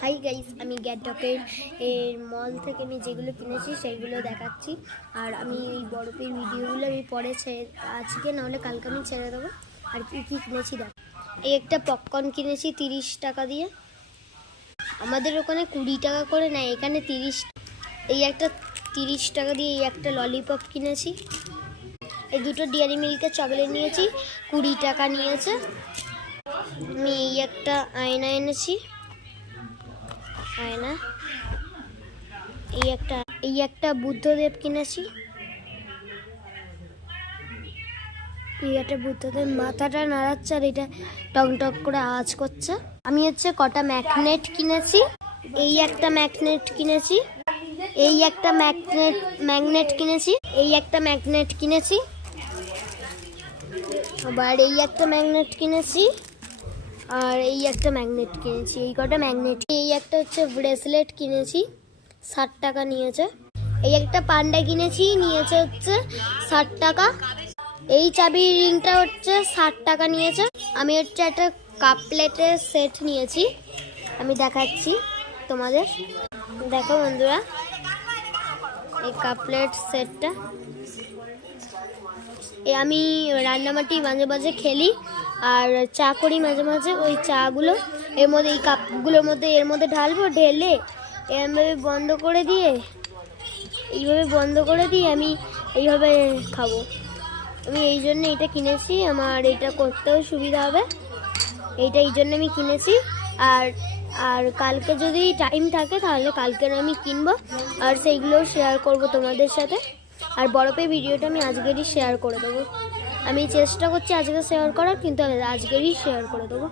Hi guys, আমি গ্যাটকের মল থেকে আমি যেগুলো কিনেছি সেইগুলো দেখাচ্ছি। আর আমি এই বরফের ভিডিওগুলো আমি পরে আজকে নাহলে কালকে আমি ছেড়ে দেবো। আর কি কী কিনেছি দেখ, এই একটা পপকর্ন কিনেছি 30 টাকা দিয়ে। আমাদের ওখানে 20 টাকা করে নেয়, এখানে 30। এই একটা 30 টাকা দিয়ে এই একটা ললিপপ কিনেছি। এই দুটো ডেয়ারি মিল্কের চকলেট নিয়েছি, 20 টাকা নিয়েছে। আমি এই একটা আয়না এনেছি, আয়না। এই একটা বুদ্ধদেব কিনেছি। এই একটা বুদ্ধদেব মাথাটা নাড়াচ্ছে আর এটা টক টক করে আওয়াজ করছে। আমি কটা ম্যাগনেট কিনেছি। এই একটা ম্যাগনেট কিনেছি, এই একটা ম্যাগনেট কিনেছি, এই একটা ম্যাগনেট কিনেছি, আবার এই একটা ম্যাগনেট কিনেছি, আর এই একটা ম্যাগনেট কিনেছি। এই কটা ম্যাগনেট। এই একটা ব্রেসলেট কিনেছি, 60 টাকা নিয়েছে। এই একটা পান্ডা কিনেছি, নিয়েছে 60 টাকা। এই চাবির রিংটা 60 টাকা নিয়েছে। আমি একটা কাপ প্লেটের সেট নিয়েছি, আমি দেখাচ্ছি তোমাদের। দেখো বন্ধুরা, এই কাপ প্লেট সেটটা আমি রান্নাবাটি মাঝে মাঝে খেলি আর চা করি মাঝে মাঝে। ওই চাগুলো এর মধ্যে, এই কাপগুলোর মধ্যে, এর মধ্যে ঢালবো, ঢেলে এইভাবে বন্ধ করে দিয়ে, আমি এইভাবে খাবো। আমি এই জন্য এটা কিনেছি, আমার এটা করতেও সুবিধা হবে। এই জন্য আমি কিনেছি। আর কালকে যদি টাইম থাকে তাহলে কালকে আমি কিনবো আর সেইগুলোও শেয়ার করব তোমাদের সাথে। আর বরফের ভিডিওটা আমি আজকেরই শেয়ার করে দেবো। আমি চেষ্টা করছি আজকে শেয়ার করার, কিন্তু আজকেরই শেয়ার করে দেবো।